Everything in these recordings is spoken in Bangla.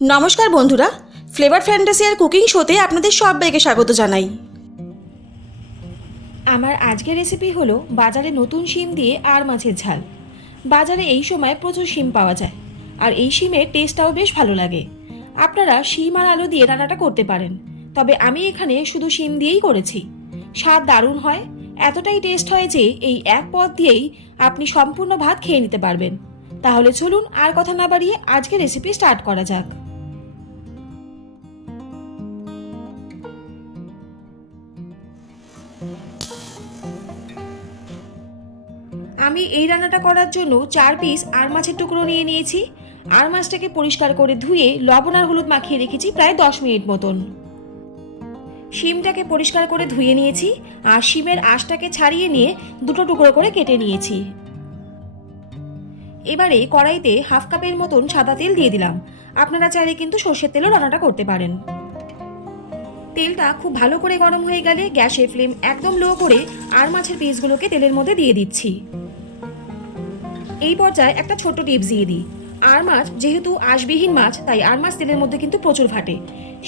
নমস্কার বন্ধুরা, ফ্লেভার ফ্যান্টাসিয়ার কুকিং শোতে আপনাদের সবাইকে স্বাগত জানাই। আমার আজকের রেসিপি হলো বাজারে নতুন শিম দিয়ে আর মাছের ঝাল। বাজারে এই সময় প্রচুর শিম পাওয়া যায়, আর এই শিমের টেস্টটাও বেশ ভালো লাগে। আপনারা শিম আর আলু দিয়ে রান্নাটা করতে পারেন, তবে আমি এখানে শুধু শিম দিয়েই করেছি। স্বাদ দারুণ হয়, এতটাই টেস্ট হয় যে এই এক পদ দিয়েই আপনি সম্পূর্ণ ভাত খেয়ে নিতে পারবেন। তাহলে চলুন আর কথা না বাড়িয়ে আজকের রেসিপি স্টার্ট করা যাক। আমি এই রান্নাটা করার জন্য 4 পিস আর মাছের টুকরো নিয়ে নিয়েছি। আর মাছটাকে পরিষ্কার করে ধুয়ে লবণ আর হলুদ মাখিয়ে রেখেছি প্রায় 10 মিনিট মতন। শিমটাকে পরিষ্কার করে ধুয়ে নিয়েছি, আর শিমের আঁশটাকে ছাড়িয়ে নিয়ে দুটো টুকরো করে কেটে নিয়েছি। এবারে কড়াইতে হাফ কাপের মতন সাদা তেল দিয়ে দিলাম। আপনারা চাইলে কিন্তু সর্ষের তেলও রান্নাটা করতে পারেন। তেলটা খুব ভালো করে গরম হয়ে গেলে গ্যাসের ফ্লেম একদম লো করে আর মাছের পিসগুলোকে তেলের মধ্যে দিয়ে দিচ্ছি। এই পর্যায়ে একটা ছোট্ট টিপস দিয়ে দিই। আর মাছ যেহেতু আঁশবিহীন মাছ, তাই আর মাছ তেলের মধ্যে কিন্তু প্রচুর ফাটে।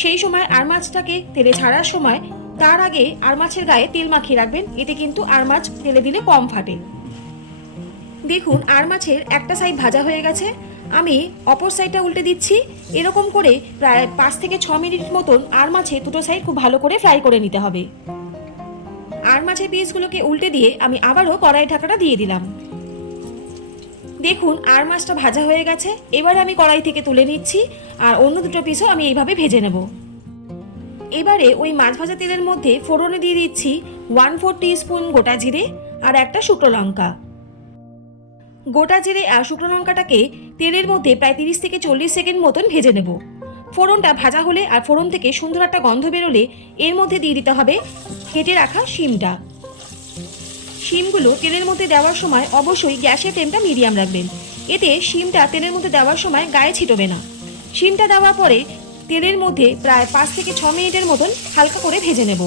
সেই সময় আর মাছটাকে তেলে ছাড়ার সময় তার আগে আর মাছের গায়ে তেল মাখিয়ে রাখবেন, এতে কিন্তু আর মাছ তেলে দিলে কম ফাটে। দেখুন আর মাছের একটা সাইড ভাজা হয়ে গেছে, আমি অপর সাইডটা উল্টে দিচ্ছি। এরকম করে প্রায় 5 থেকে 6 মিনিট মতন আর মাছের দুটো সাইড খুব ভালো করে ফ্রাই করে নিতে হবে। আর মাছের পিসগুলোকে উল্টে দিয়ে আমি আবারও কড়াই ঢাকাটা দিয়ে দিলাম। দেখুন আর মাছটা ভাজা হয়ে গেছে। এবারে আমি কড়াই থেকে তুলে নিচ্ছি, আর অন্য দুটো পিসও আমি এইভাবে ভেজে নেব। এবারে ওই মাছ ভাজা তেলের মধ্যে ফোড়নে দিয়ে দিচ্ছি 1/4 টিস্পুন গোটা জিরে আর একটা শুকনো লঙ্কা। গোটা জিরে আর শুকনো লঙ্কাটাকে তেলের মধ্যে প্রায় 30 থেকে 40 সেকেন্ড মতন ভেজে নেব। ফোড়নটা ভাজা হলে আর ফোড়ন থেকে সুন্দর একটা গন্ধ বেরোলে এর মধ্যে দিয়ে দিতে হবে কেটে রাখা শিমটা। শিমগুলো তেলের মধ্যে দেওয়ার সময় অবশ্যই গ্যাসের ফ্লেমটা মিডিয়াম রাখবেন, এতে শিমটা তেলের মধ্যে দেওয়ার সময় গায়ে ছিটবে না। শিমটা দেওয়ার পরে তেলের মধ্যে প্রায় 5 থেকে 6 মিনিটের মতন হালকা করে ভেজে নেব।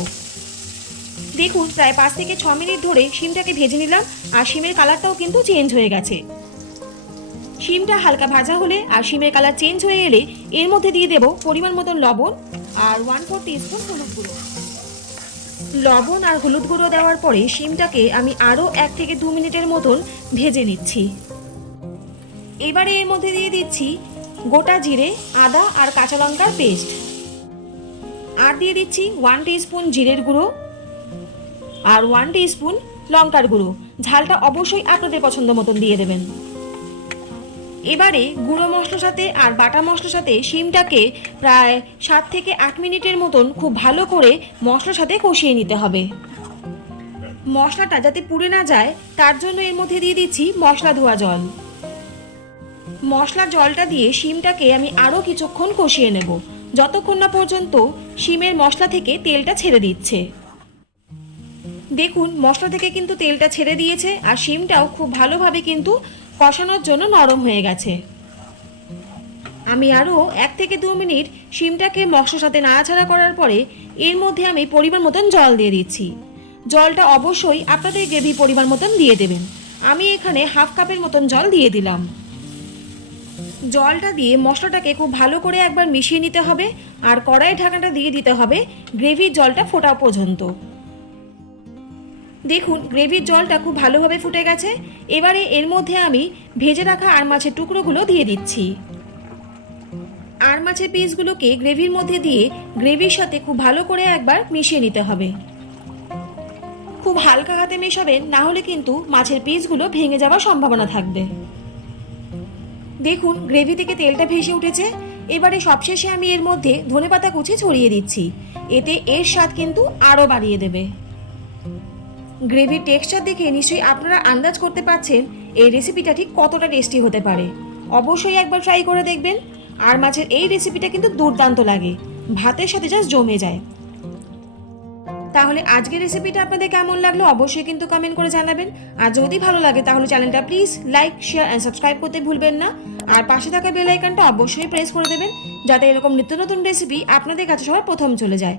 দেখুন প্রায় 5 থেকে 6 মিনিট ধরে শিমটাকে ভেজে নিলাম, আর শিমের কালারটাও কিন্তু চেঞ্জ হয়ে গেছে। শিমটা হালকা ভাজা হলে আর শিমের কালার চেঞ্জ হয়ে এলে এর মধ্যে দিয়ে দেব পরিমাণ মতন লবণ আর 1/4 টিস্পুন হলুদ গুঁড়ো। লবণ আর হলুদ গুঁড়ো দেওয়ার পরে শিমটাকে আমি আরও 1 থেকে 2 মিনিটের মতন ভেজে নিচ্ছি। এবারে এর মধ্যে দিয়ে দিচ্ছি গোটা জিরে, আদা আর কাঁচা লঙ্কার পেস্ট, আর দিয়ে দিচ্ছি 1 টিস্পুন জিরের গুঁড়ো আর 1 টিস্পুন লঙ্কার গুঁড়ো। ঝালটা অবশ্যই আপনাদের পছন্দ মতন দিয়ে দেবেন। এবারে গুঁড়ো মশলার সাথে আর বাটা মশলার সাথে শিমটাকে প্রায় 7 থেকে 8 মিনিটের মতন খুব ভালো করে মশলার সাথে কষিয়ে নিতে হবে। মশলাটা যাতে পুড়ে না যায় তার জন্য এর মধ্যে দিয়ে দিচ্ছি মশলা ধোয়া জল। মশলার জলটা দিয়ে শিমটাকে আমি আরও কিছুক্ষণ কষিয়ে নেব, যতক্ষণ না পর্যন্ত শিমের মশলা থেকে তেলটা ছেড়ে দিচ্ছে। দেখুন মশলা থেকে কিন্তু তেলটা ছেড়ে দিয়েছে, আর শিমটাও খুব ভালোভাবে কিন্তু কষানোর জন্য নরম হয়ে গেছে। আমি আরও 1 থেকে 2 মিনিট শিমটাকে মশলার সাথে নাড়াচাড়া করার পরে এর মধ্যে আমি পরিমাণ মতন জল দিয়ে দিচ্ছি। জলটা অবশ্যই আপনাদের গ্রেভি পরিমাণ মতন দিয়ে দেবেন। আমি এখানে হাফ কাপের মতন জল দিয়ে দিলাম। জলটা দিয়ে মশলাটাকে খুব ভালো করে একবার মিশিয়ে নিতে হবে, আর কড়াইয়ের ঢাকনাটা দিয়ে দিতে হবে গ্রেভির জলটা ফোটা পর্যন্ত। দেখুন গ্রেভির জলটা খুব ভালোভাবে ফুটে গেছে। এবারে এর মধ্যে আমি ভেজে রাখা আর মাছের টুকরোগুলো দিয়ে দিচ্ছি। আর মাছের পিসগুলোকে গ্রেভির মধ্যে দিয়ে গ্রেভির সাথে খুব ভালো করে একবার মিশিয়ে নিতে হবে। খুব হালকা হাতে মেশাবেন, না হলে কিন্তু মাছের পিসগুলো ভেঙে যাওয়ার সম্ভাবনা থাকবে। দেখুন গ্রেভি থেকে তেলটা ভেসে উঠেছে। এবারে সবশেষে আমি এর মধ্যে ধনেপাতা কুচি ছড়িয়ে দিচ্ছি, এতে এর স্বাদ কিন্তু আরও বাড়িয়ে দেবে। গ্রেভির টেক্সচার দেখে নিশ্চয়ই আপনারা আন্দাজ করতে পারছেন এই রেসিপিটা ঠিক কতটা টেস্টি হতে পারে। অবশ্যই একবার ট্রাই করে দেখবেন। আর মাছের এই রেসিপিটা কিন্তু দুর্দান্ত লাগে, ভাতের সাথে জাস্ট জমে যায়। তাহলে আজকের রেসিপিটা আপনাদের কেমন লাগলো অবশ্যই কিন্তু কমেন্ট করে জানাবেন। আর যদি ভালো লাগে তাহলে চ্যানেলটা please like, share and subscribe করতে ভুলবেন না। আর পাশে থাকা বেল আইকনটা অবশ্যই প্রেস করে দেবেন, যাতে এরকম নিত্য নতুন রেসিপি আপনাদের কাছে সবার প্রথম চলে যায়।